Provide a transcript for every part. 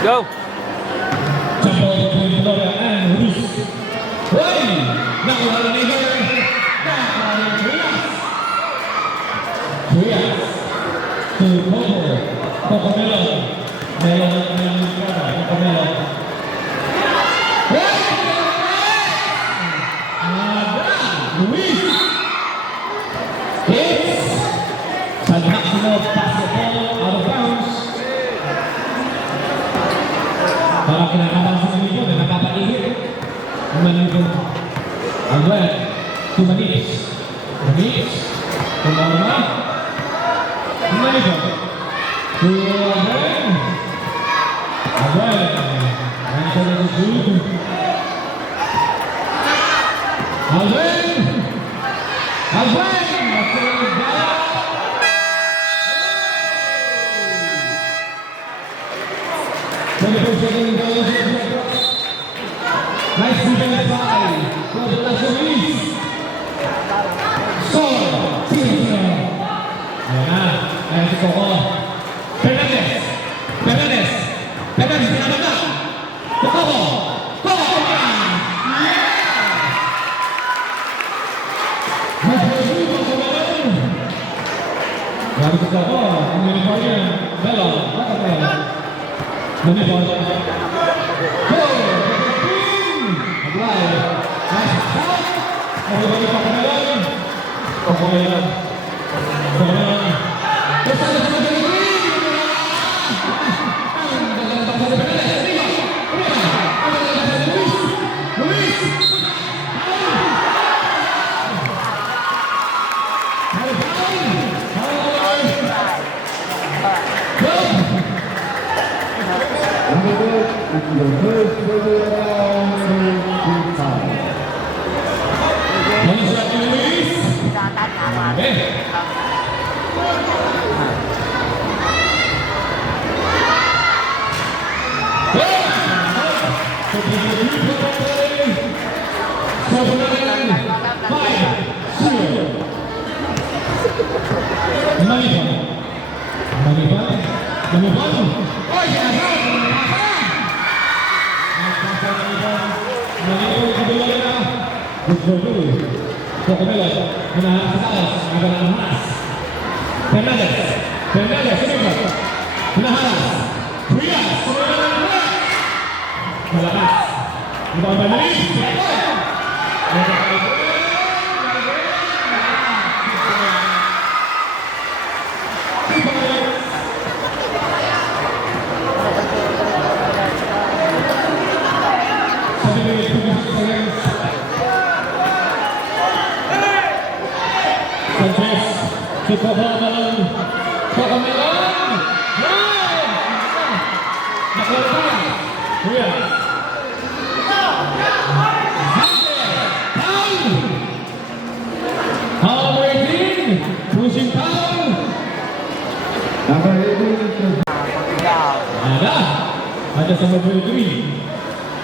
Let's go. Jumbo between Gloria and Ruiz. Way! Nakuha na ni Her. Trias. To Coco. Coco Melon. Melon ang entrada. Coco Melon. Ruiz. Hits. Saldak sila pass the ball out of bounds. Para kinakabahan sa Manilo na nakapag-ihit. Ang Manilo. Ang red. To Manis. Manis. Kumama. Ang Manilo. To Abel. Abel. Ang sana sa Zulu. Abel. Abel. Nice defense by Coco Ruiz. Sol. Ayan na. Ayan si Coco. Fernandez. Fernandez. Fernandez. Pinabanda. Coco. Coco. Grabe si Coco. Ang uniform niya. Belon. Bakit Belon? Uniform. Go! Aglay. Nice shot. Everybody Coco Melon. Coco Melon. Coco Melon. Basta na sa mga Coco Melon menahan ke atas, agak panas. Fernandez, Fernandez, menahan. Trias, melakas. Kita banding. Coco Melon. Coco Melon. Nakuha. Trias. Number 18, pushing down. Number 18. Ada sama berdiri.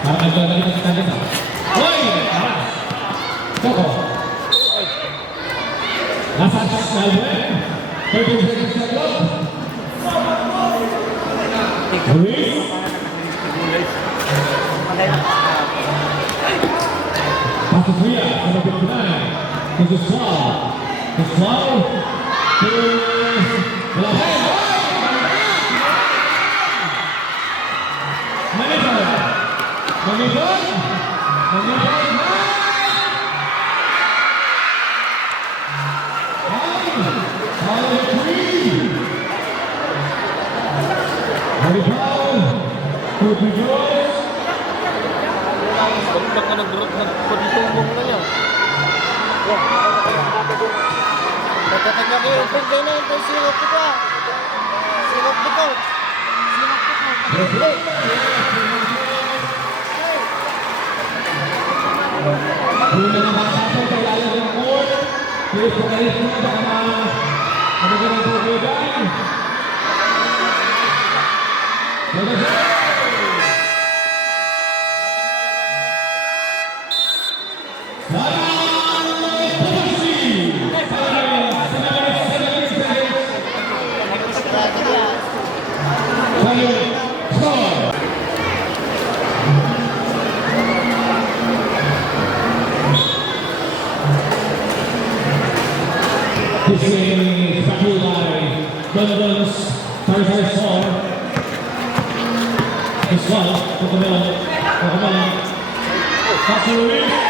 Karena jalan kita tanda. Oi, panas. Coco. Nasa Melbourne. Ruiz. Pasok Trias sama Fernandez. Khusus Sol. Sol. Belakang. Manipur. Bak ka nagpagtulong na niya. Tatagyan ko yung pagkay na ito. Sirap ito. Sirap ito. Una na makasapay sa ilalim ng court. Pilit ko kalit na baka magagawin ng tulogan. Final score. Racing is brought to you by Donovan's Firefighter Store. This one, Pokemon. That's the release.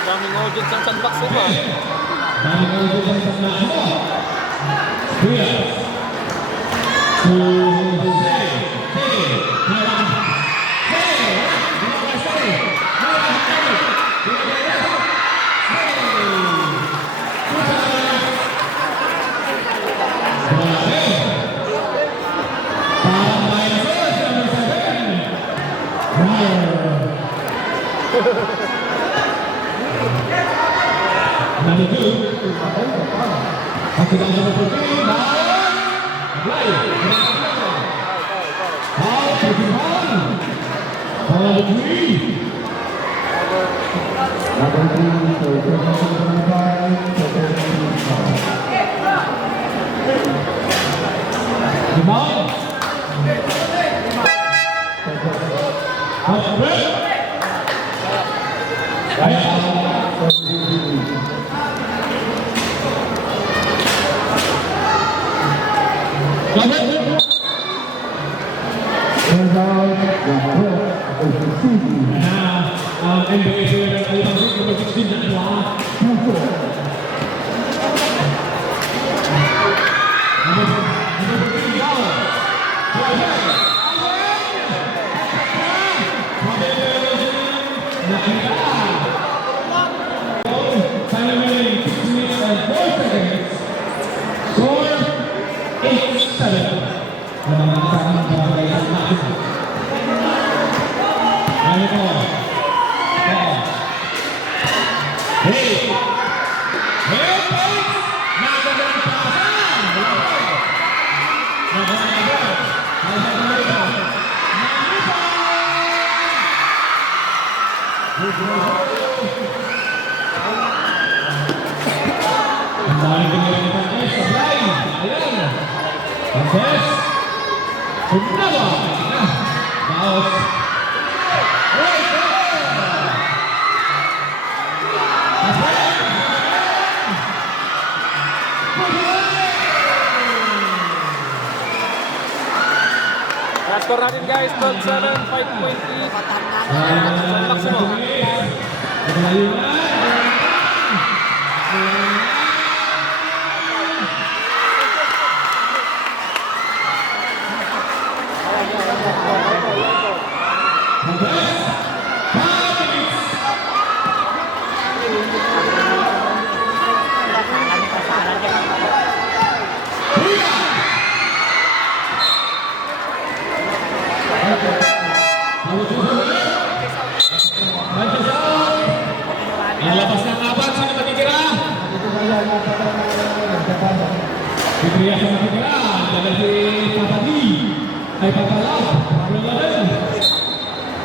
Daming audience ang sandbox diba? Number 2. After that, number 14. Number 3. NBA player number 16 na Number Last score natin guys, 12-7, 5.8. Maximum. Lepas ng apat, sino matitira? Fitriya sa matitira. Dala si Papadi. Ay Papalaw.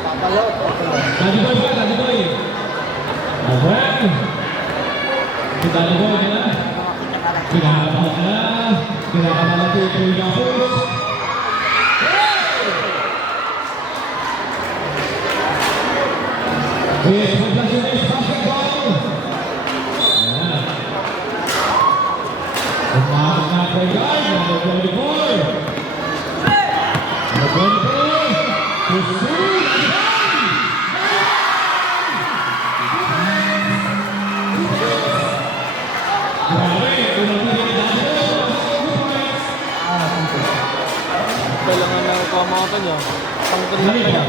Papalaw. Tadiboy ba? Tadiboy. Okay. Si Tadiboy na. Pinakapala na. Pinakapala si Pilgapos. Yes, congratulations, basketball. Ayan. Umakas na kay guys, number 24. Number 24. Pursue. Grabe, unang-unang Kailangan na pamatan niya. Pangkal lang niya.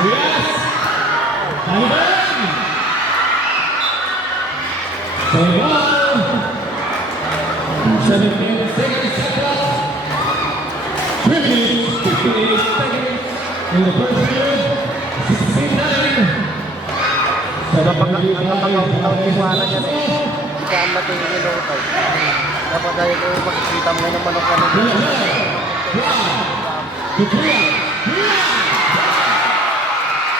Yes! Taliban! Save on! 17 seconds left. 3 minutes, 58 seconds. In the first period, 69. Napapagkakatiwala niya na eh. Saan natin yung inutay. Dapat dahil kung makikita mo ng manok na nito. Trias for three!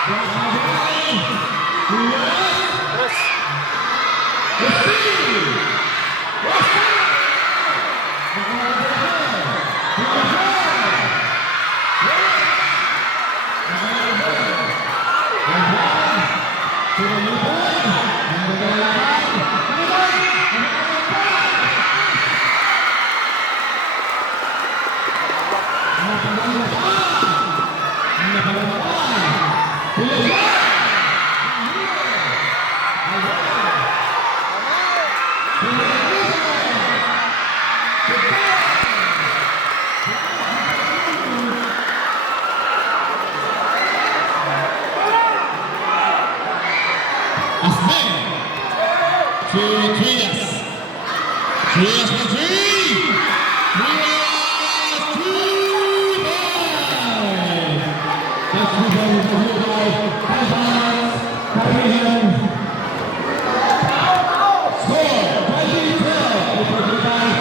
Trias 2-5! That's the ball for you guys.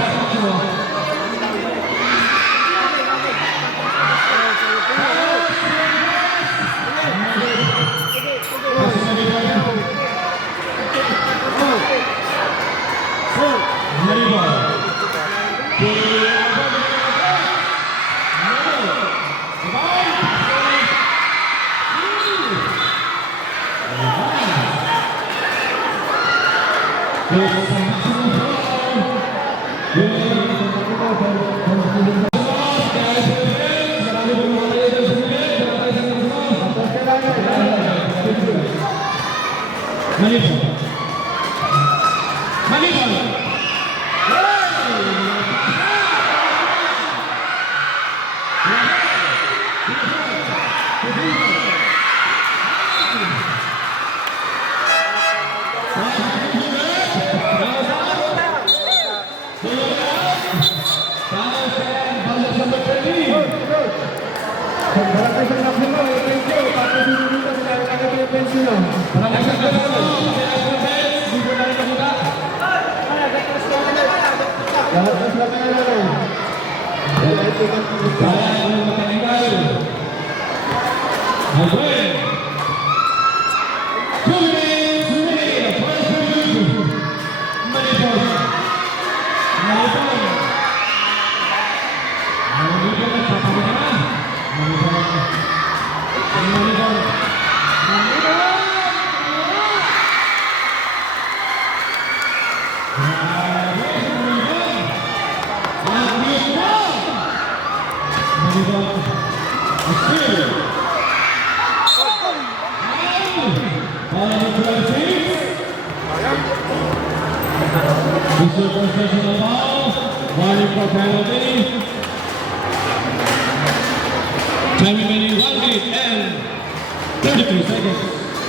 Score 32 seconds.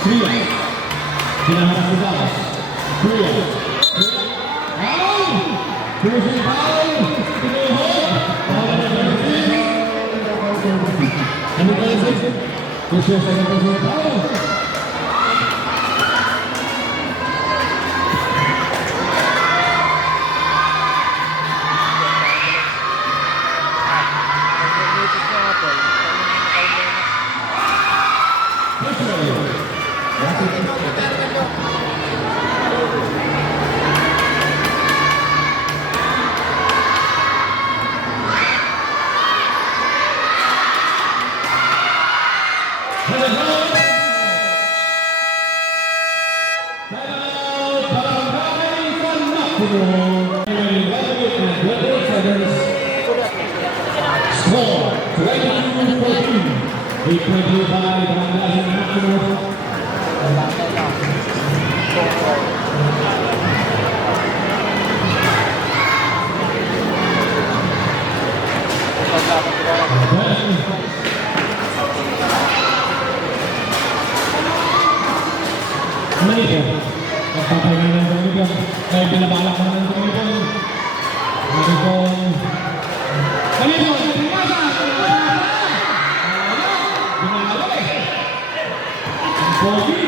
Trias. Sinaharap sa balas. Trias. Cruising foul. Ano ba yun? This is second cruising foul. Score 22-14. 8.25 maximum. Manipon. Nagpapahinga ng Manipon. Kaya binabalak na ng Manipon. Manipon. Manipon! Tumasa! Pinalay! Ang pogi!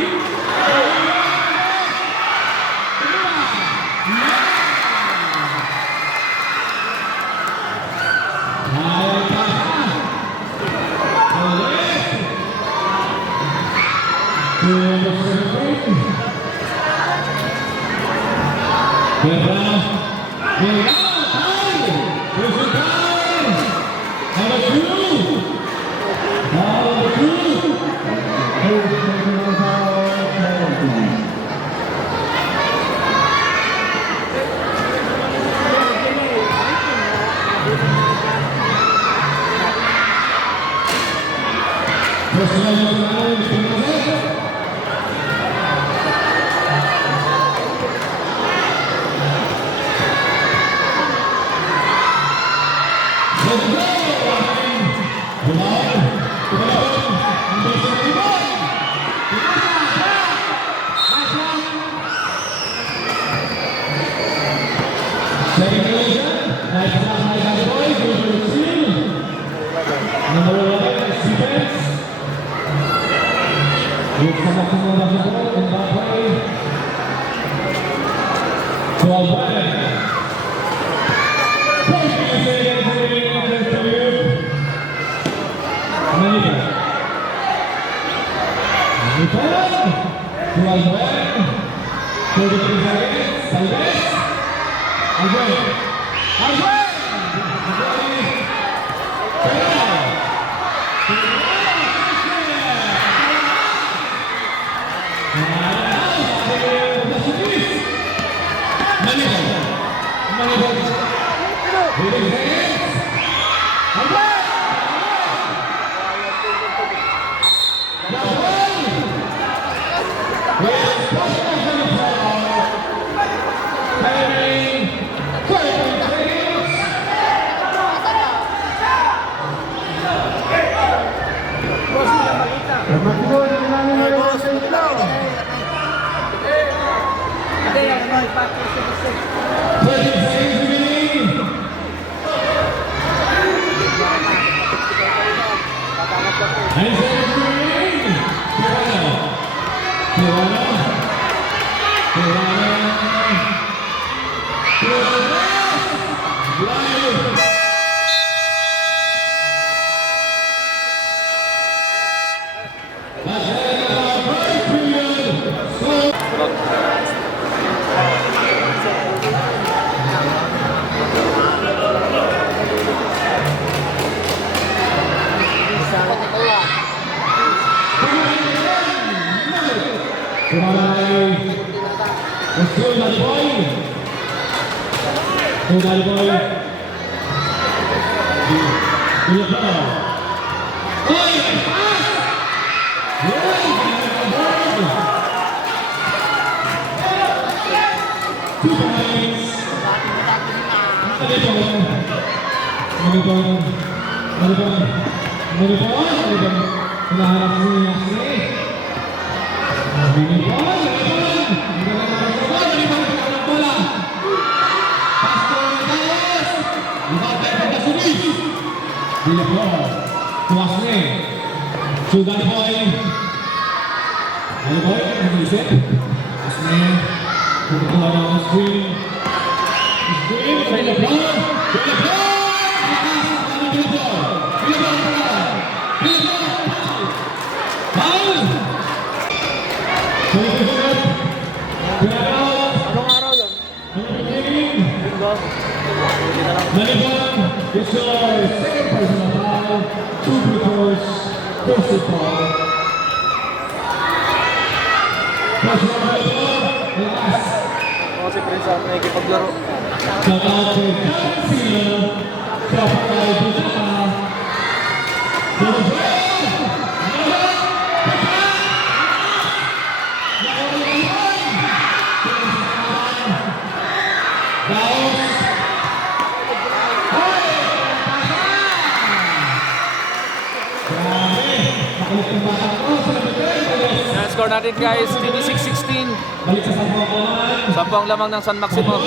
score natin guys, 26-16. Balik sa Sampo ang laman. 10 ang lamang ng San Maximo.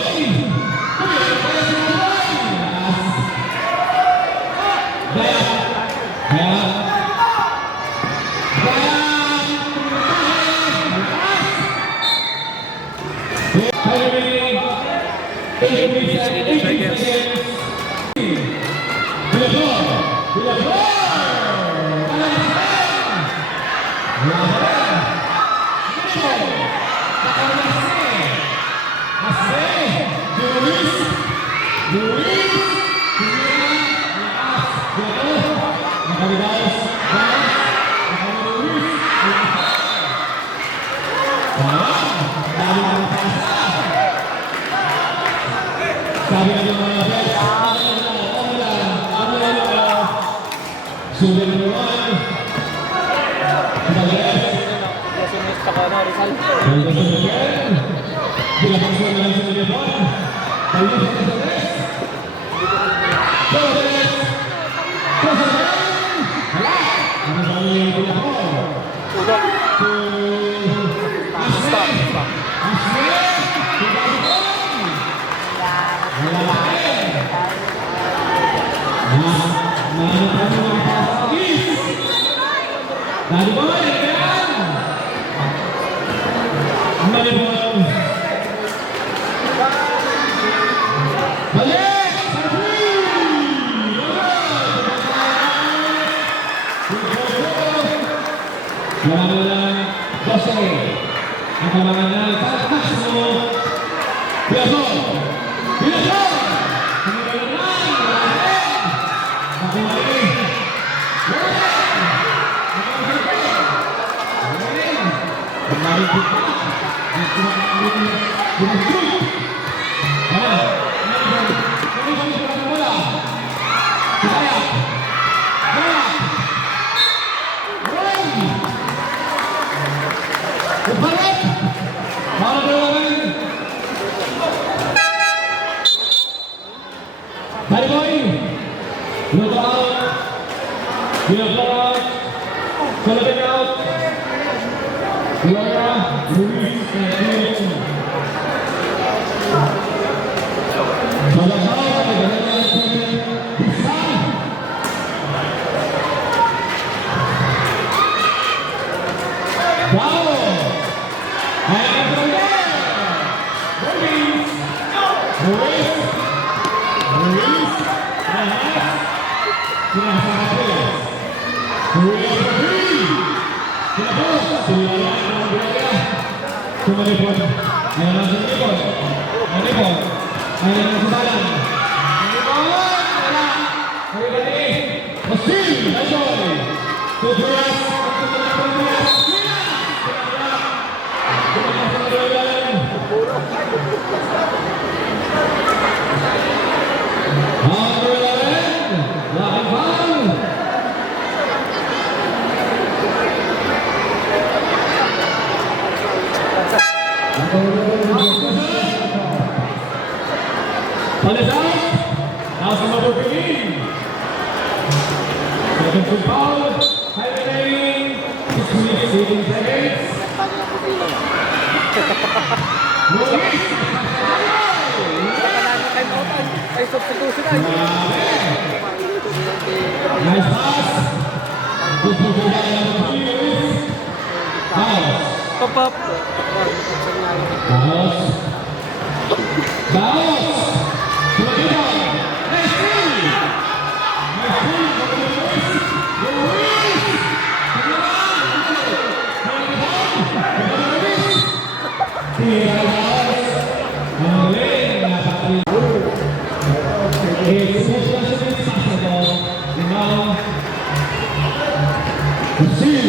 Sabi ng mga best, sulit naman. Yes, saka na, Rizal. Bilabang sulit na lang sa Lilipan. Tayo sa Rizales. Rizales. Hala! Ano ba yung Bilabang? Udok. Stop. Dari boy, kan? Dari boy. Balik, Jangan Jose, ang kamanganan San Maximo. Biaso, Biaso. Dari boy, look out, look out, look out, Luara, Luis, and Kumalipon, ayan ang sumipon, malipon, ayan ang subalan, malipon, wala, halibali, Osil, Lajoy, Tuturas, Tuturas, Palit out. Nasa mabubigin. Second to foul. Highlighting. 6 minutes, 18 seconds. Luis. Ay, substitution ay. Nice pass. Good to go down. Foul. Pop. Baos. Baos. Sumagitan. Nice team. Nice team. Luis. Tira Baos. Ang galing. Napakali. It's possible. Now. Osil.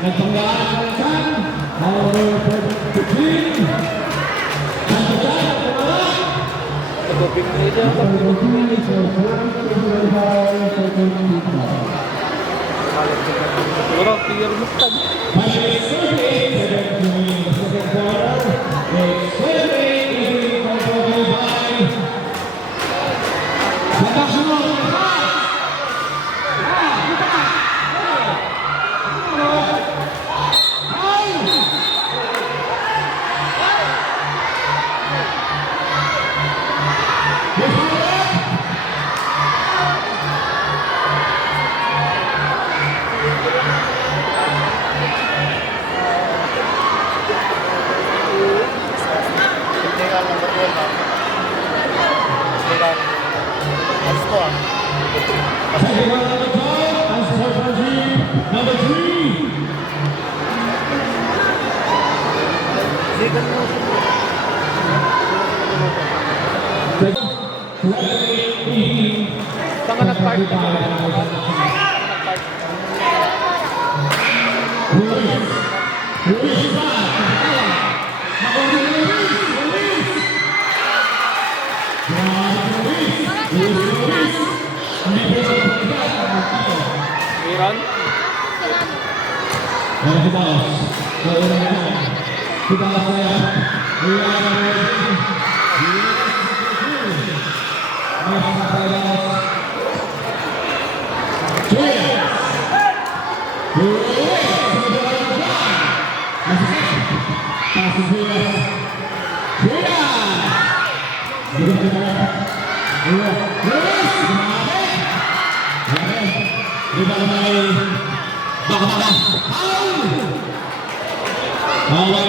Nagpanggaan ng San, power for the team. Tubig na ito. Siguro, clear mustad. Hindi ka number 12 ha. Hindi ka. Alis ko ah. Second round number 12, as for team number 3. Sigan mo. Saan ka nag-park? Aaron?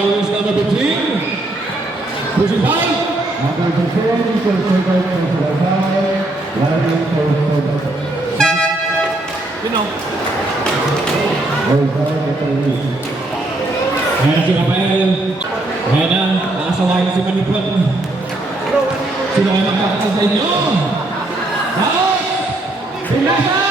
Rules number 15. Pushing time. Ayan si Rafael. Ayan na, nakasawayan si Manipot. Sino kayo magkakasal sa inyo? Taos! Pinasa!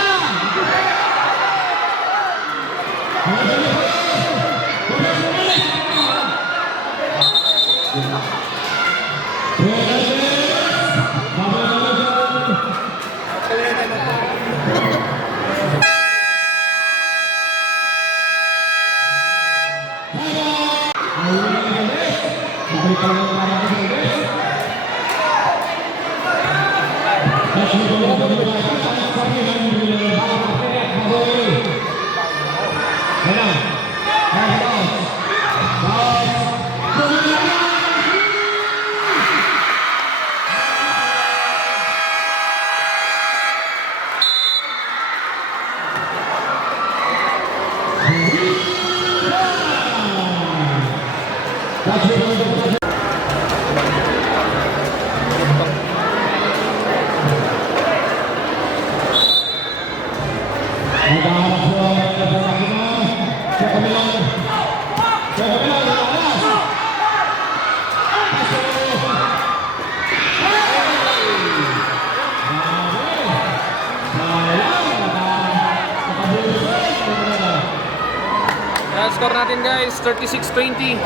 Score natin guys, 36-20.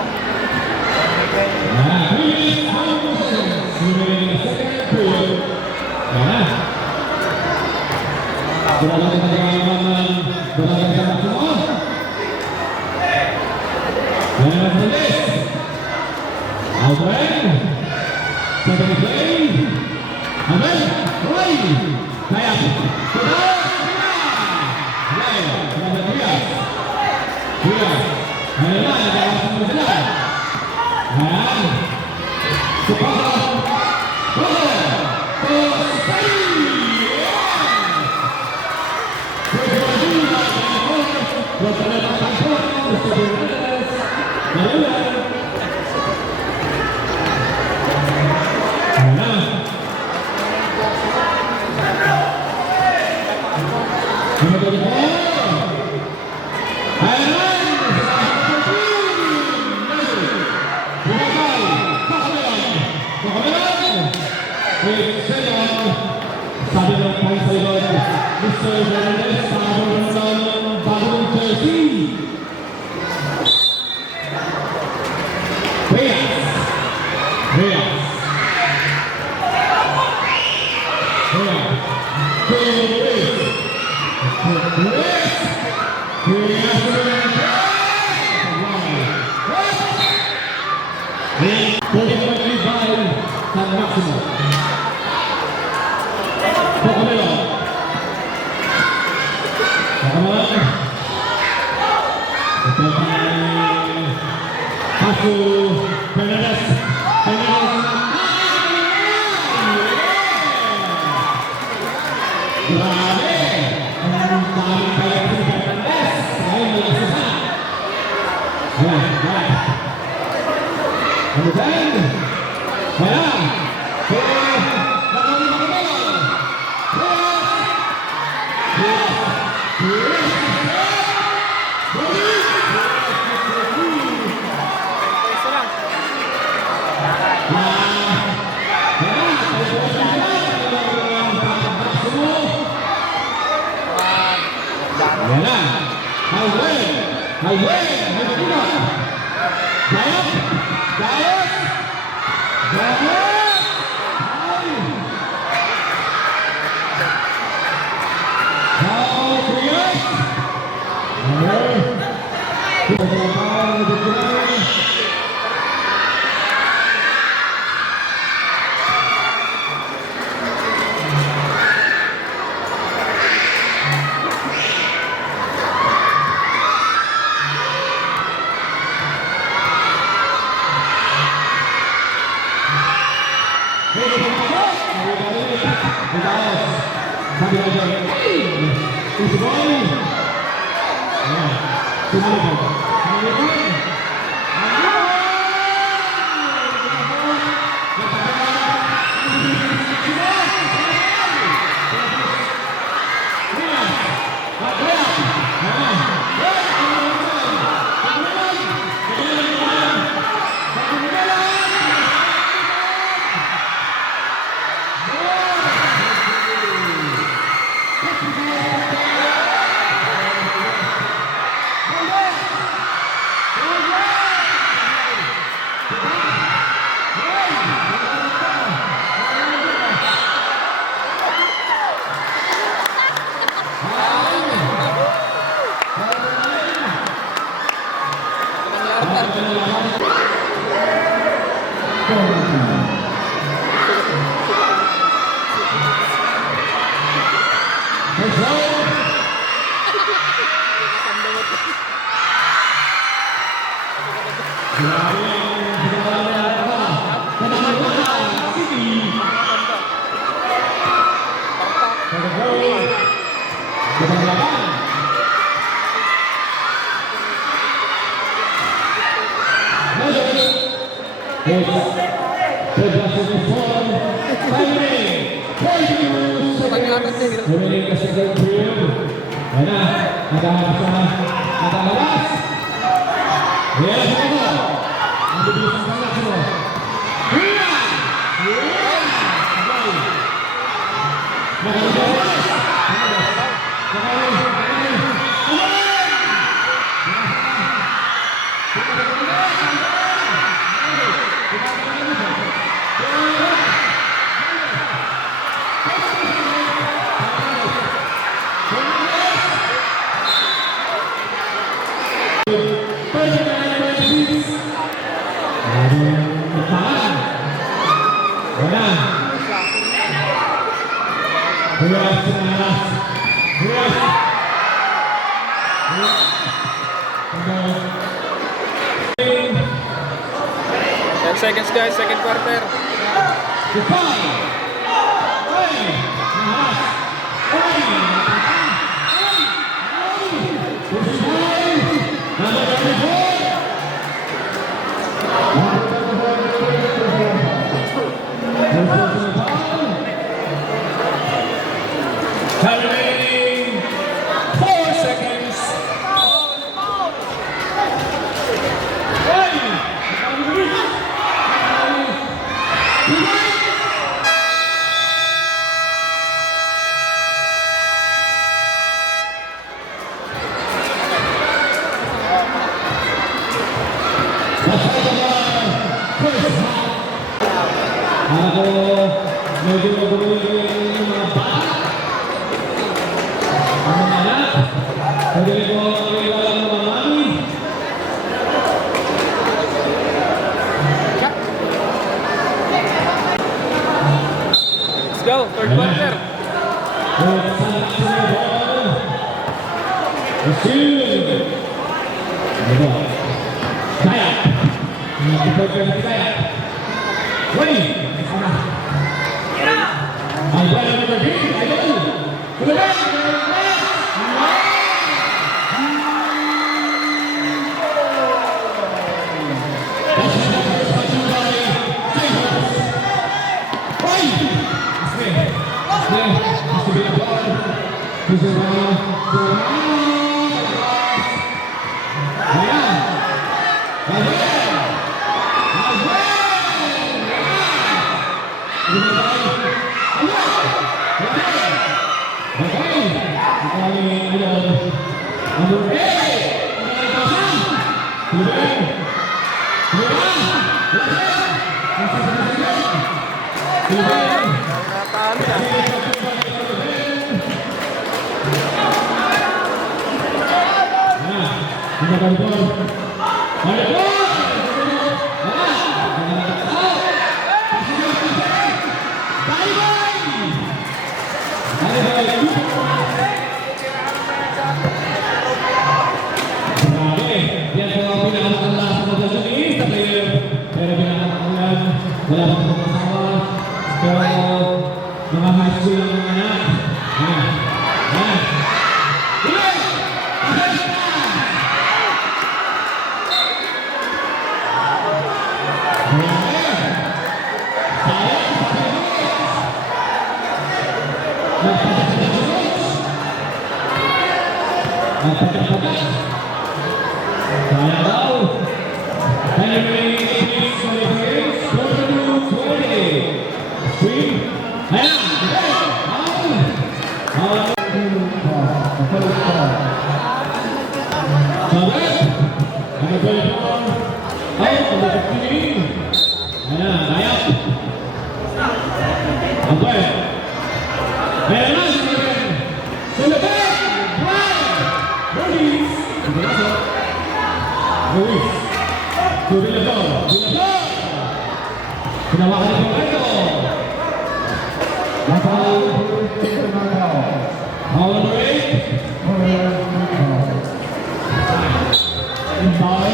Grabe! Ang daming kaya si Fernandez. Ngayon, may isa. Ayan, ayan. Ano dyan? Ayan. Kaya, nakawin ako ba? Isa lang. Yan na. Highway! Highway! Highway! Gayot! Gayot! Gayot! How create! Humiling ka sa game field. Yan na. Nakalabas. Yan na ako. Ang bibilis ang kanak mo. Yan! Yan! Nakalabas. Seconds guys, second quarter. Remaining 4 seconds. Ako, medyo magulo yung mga bata. Ang mga anak, pwede ko mag-iwala ng mga mami. Let's go, third quarter. Kaya. Kaya. Ready? Ay, wala na ba din? Ay, Natalo yan. Wala bang pagkasawa, pero mga high school lang mga anak. Ayan. Ayan. Ulit! Sayang daw. Pinawakan ng Roberto. Power break. Inbound.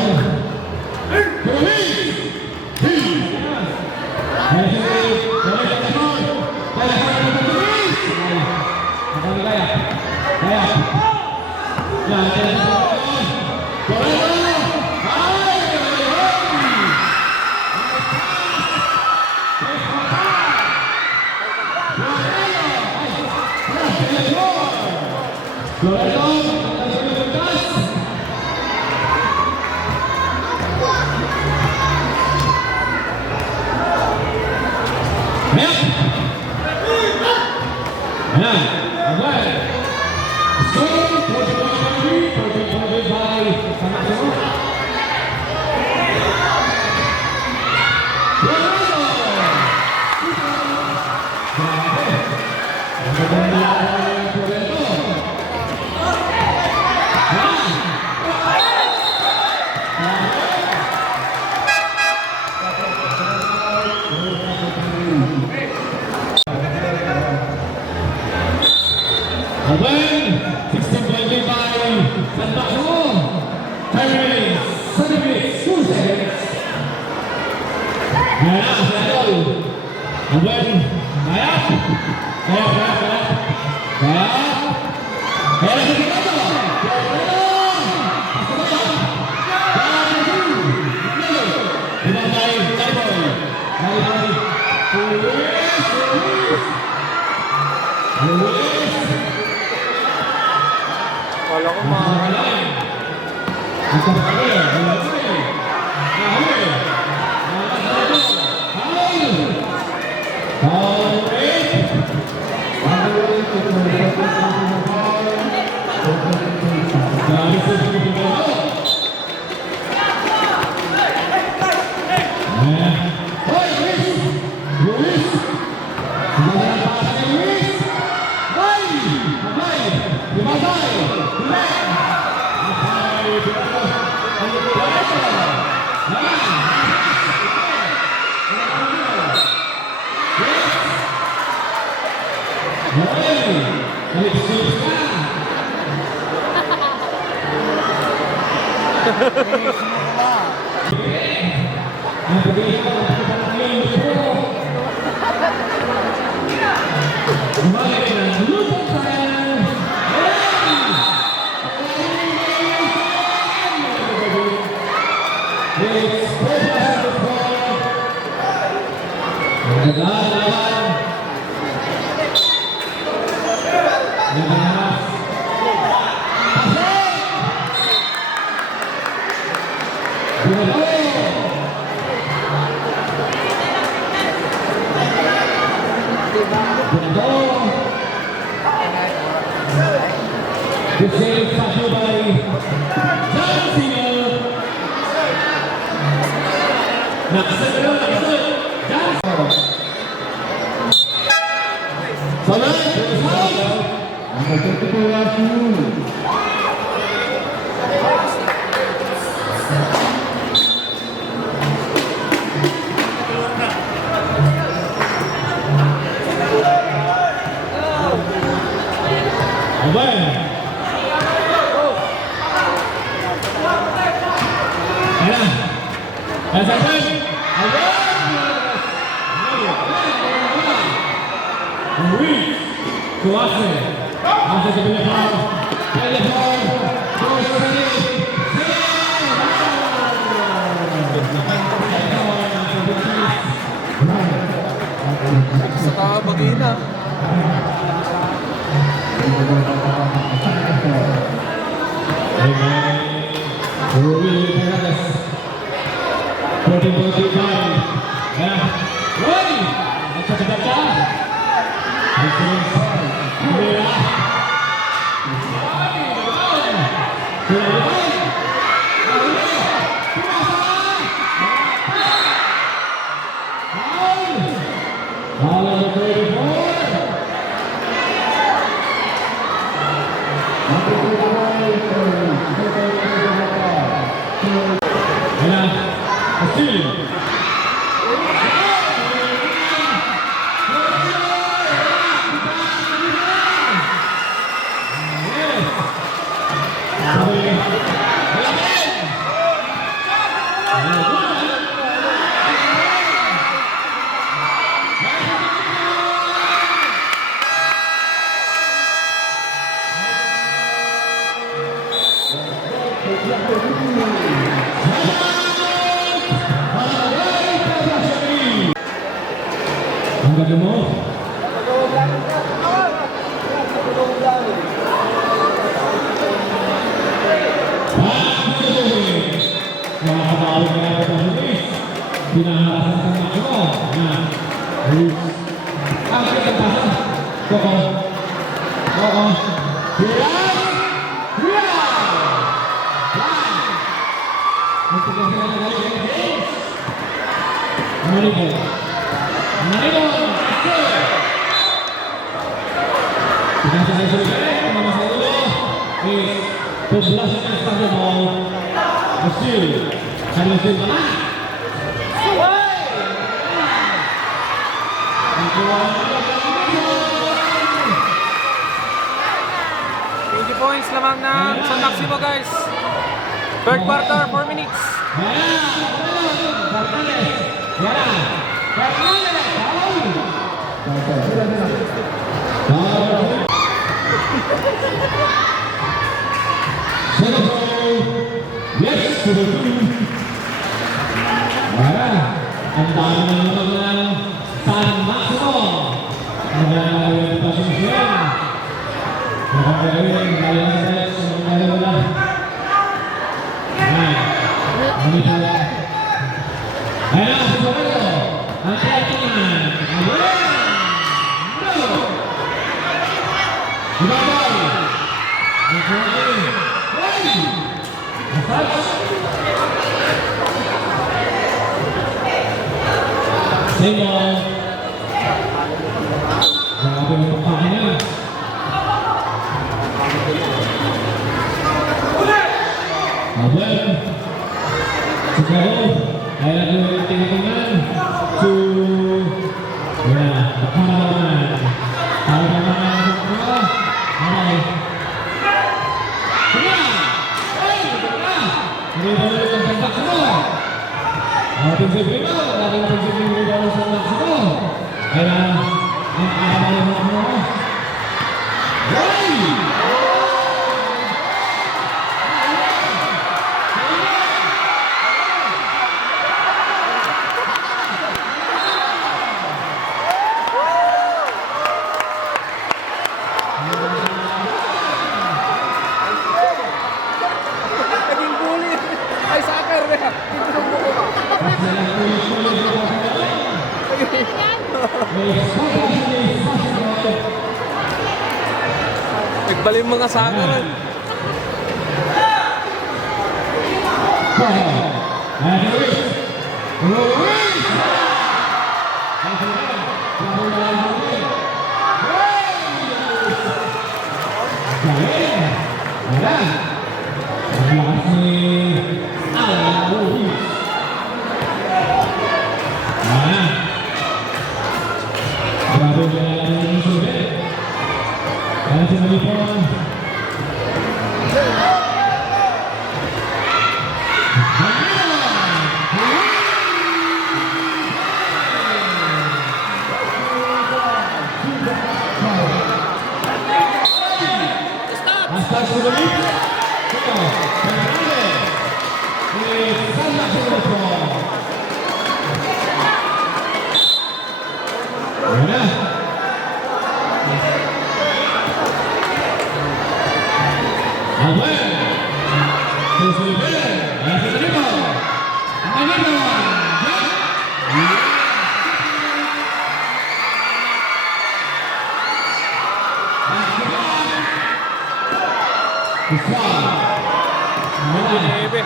Wala ko mga... Laban. The save captured by John Cena. Nakasagano, nakasagano. John Salah, number 22, Rasul. Abang. Ayan. Ayan. Ruiz, Kuase, hace que teléfono, Sa kabagina. Ruiz, 14.5, Roy, nagsasagat ang ganda mo. Nakakatawag na ako ng Luis. Pinaharasan sa mga ko. Luis. Ang pinagpasa. Koko. Koko. Hiyan! Hiyan! Magpagkakita na lang yung James. Maribel. Maribel. Pinasa sa Luis. Pinasa sa Luis. Is poblasan ng Stadion. Hasil. Kali Silva. Points lamang na San Maximo, guys. Third quarter, 4 minutes. Yes, to the team. Ang dami na naman ng San Maximo. Ang pasensyon. Nakakagawin, kaya na sa next, mga wala. Ano pala? Ayan na, susunod. Ang kailangan. No! Ibabay. Ang kailangan. Asal. Single. Grabe yung pagkain niya. Abel. Siguro. Kaya yung tinitingan. To. Yeah. Nakaraman. Nakaraman. Okay. Ini boleh tembak semua. Ating Sabrina, ating Sabrina dalam semak semua. Ayo, ada semua. Hey! Nagbaling mga saka. Hasta su delito. Fernández. Santa Cruz. Buena. Abuel. Desde el Vélez. Hacia el ritmo. Aguirre. Niebe.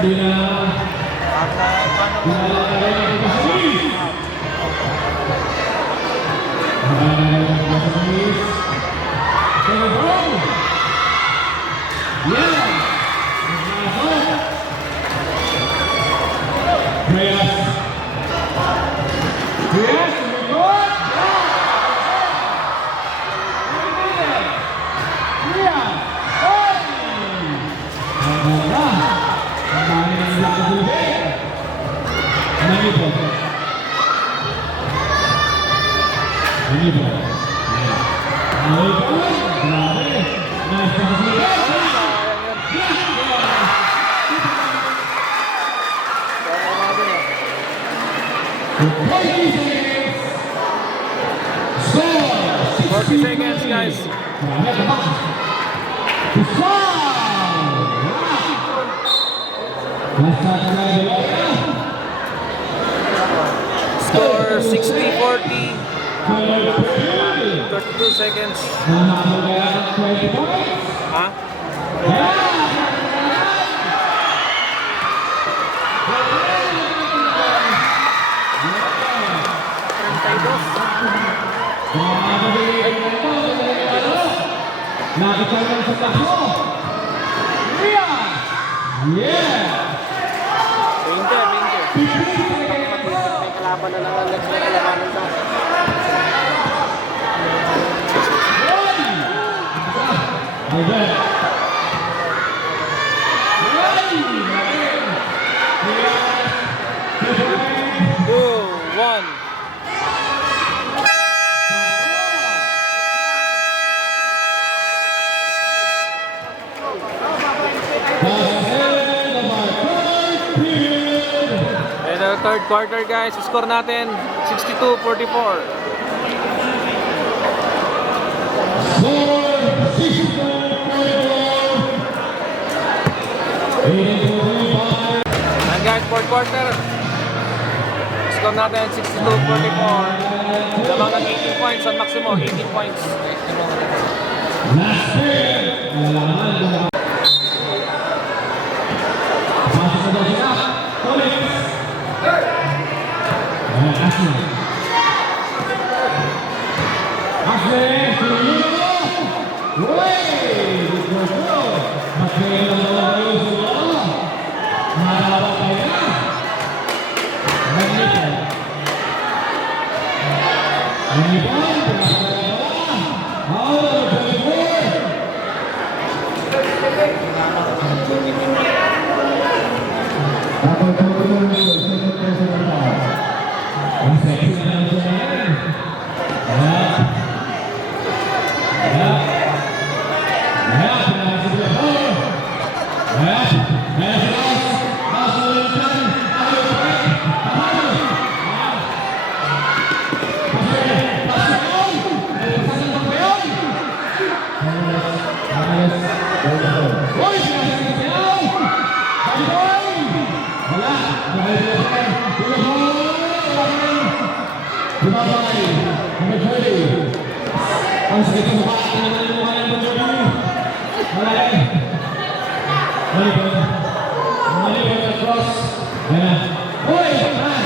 Hindi na seconds, guys. Score 60-40. 32 seconds. Ha? Nakikita sa takbo. Yeah! Danger. May kalaban na lang ang next na kalabanan daw. Ayan. 2-1. Third quarter, guys. Score natin 62-44. And guys, fourth quarter. Score natin 62-44. Lamang ng 18 points San Maximo, 18 points. Last period. Alaman. Pasok na daw sila. Collins. Ashley. Ashley. Uy! Masaya na naman kayo sa mga. Mahalawak kayo na. Magnipan. Magnipan. Ang sakit sa mukha, tingnan mo mukha ng Johnny. Malay. Malay across. Ayan. Hoy! Relax!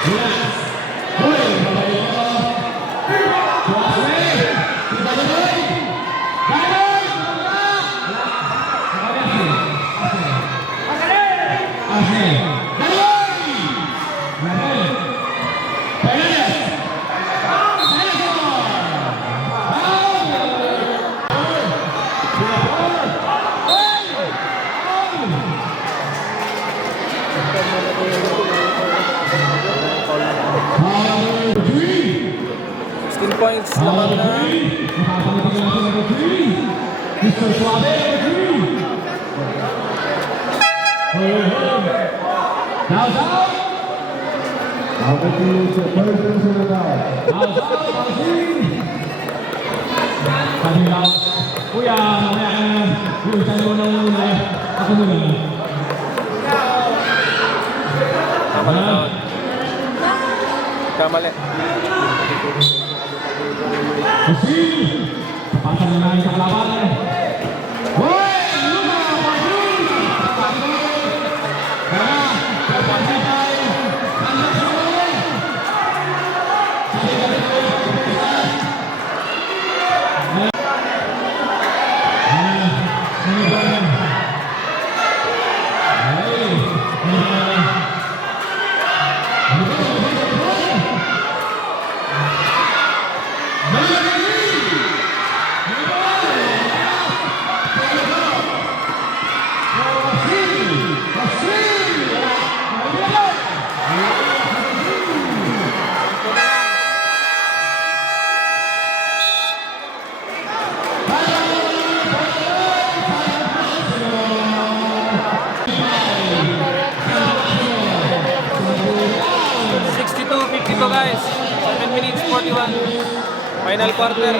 Relax! Hoy! Malay mo. Cross way! Kita na boy! Ganoy! Ashley! Ganoy! Ganoy! Fernandez! Points lamang na Mr. Suave, How's out? Sabi lang, kuya, yung isang muna muna, ako muna. Kamali. Kasi, pasang na namin sa kalaban. Hoy! Luka! Pagin! Kaya, kapagin tayo. Handa sa mga! Guys, 7 minutes 41. Final quarter.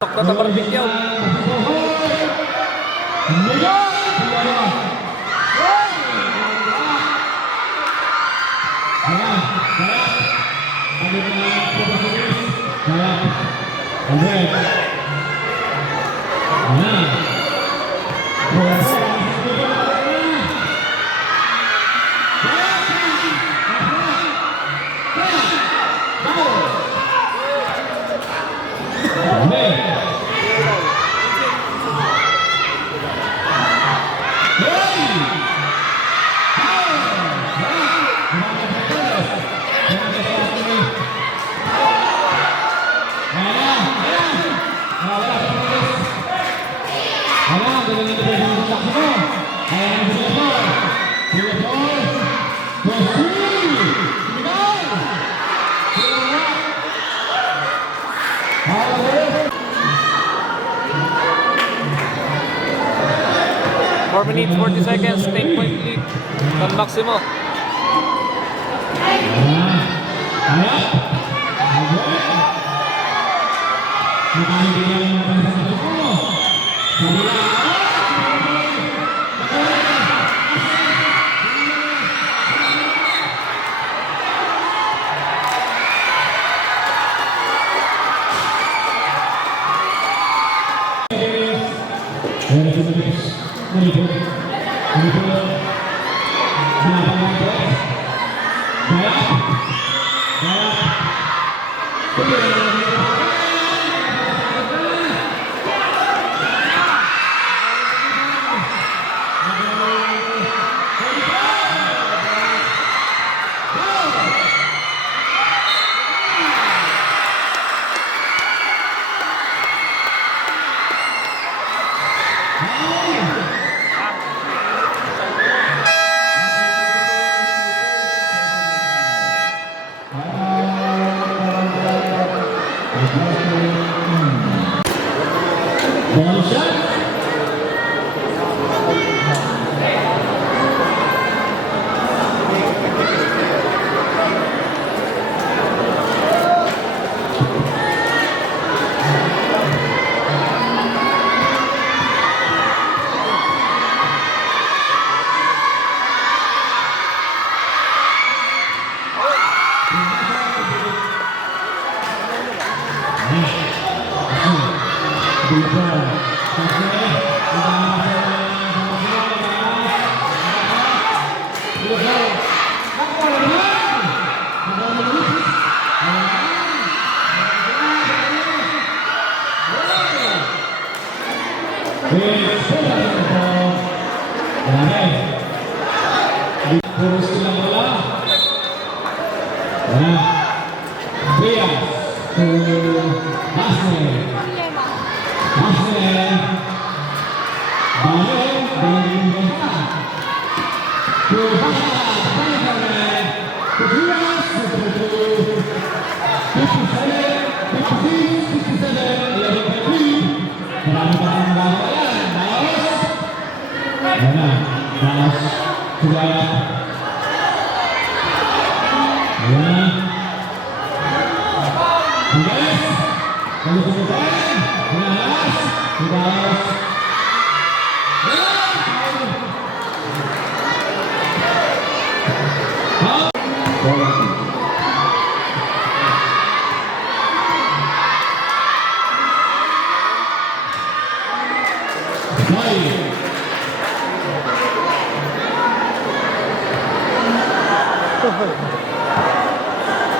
Tok na tabarpik yun. Four minutes, 40 seconds, 10-point lead. San Maximo.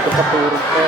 Ito paturog ko.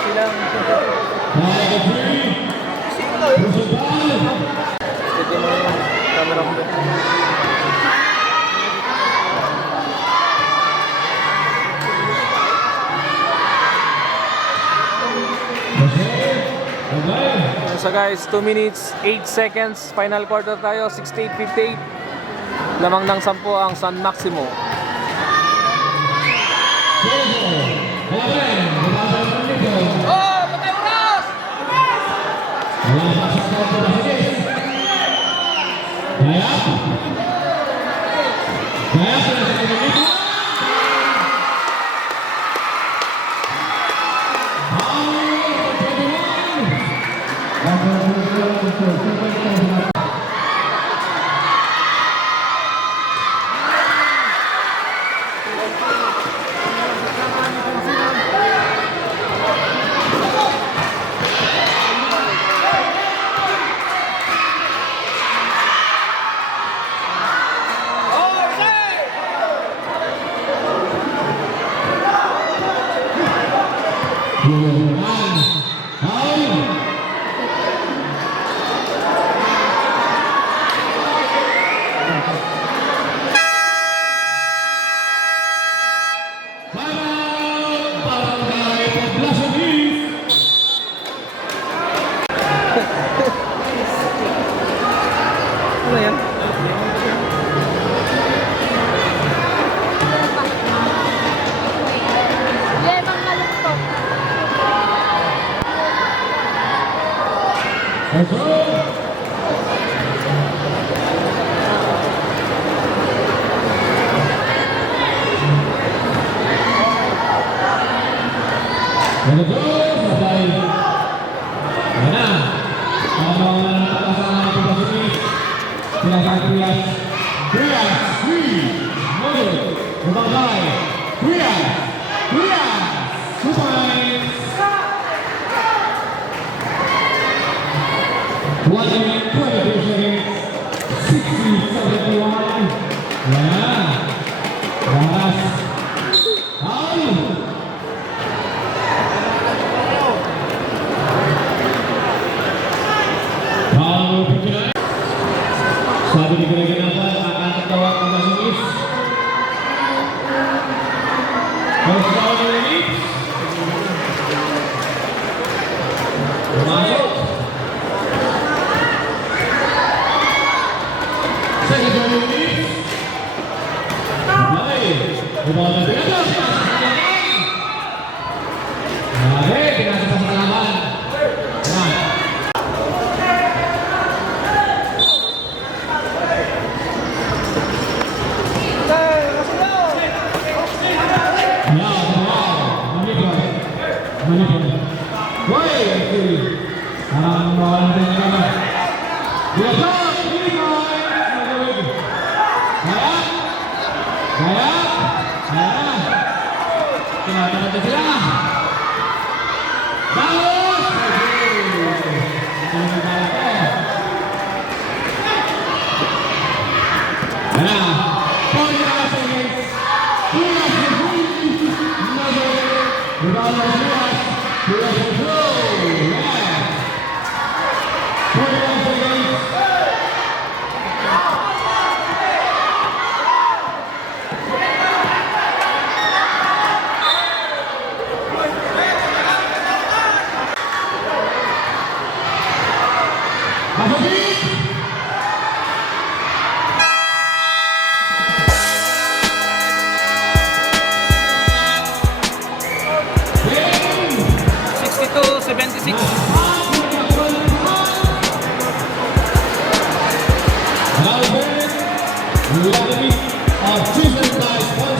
Silang Sige mo yung camera mo. So guys, 2 minutes, 8 seconds. Final quarter tayo, 68-58. Lamang ng 10 ang San Maximo. Oh, patay oras! Ano yan? Lemang maluktot. Sabi ni Greg-Greg akan tertawa ke Basumis. First down ini. Masuk. Second down ini. Baik. Bola di atas. Baik, kita cepat lawan. Nah. Season guys,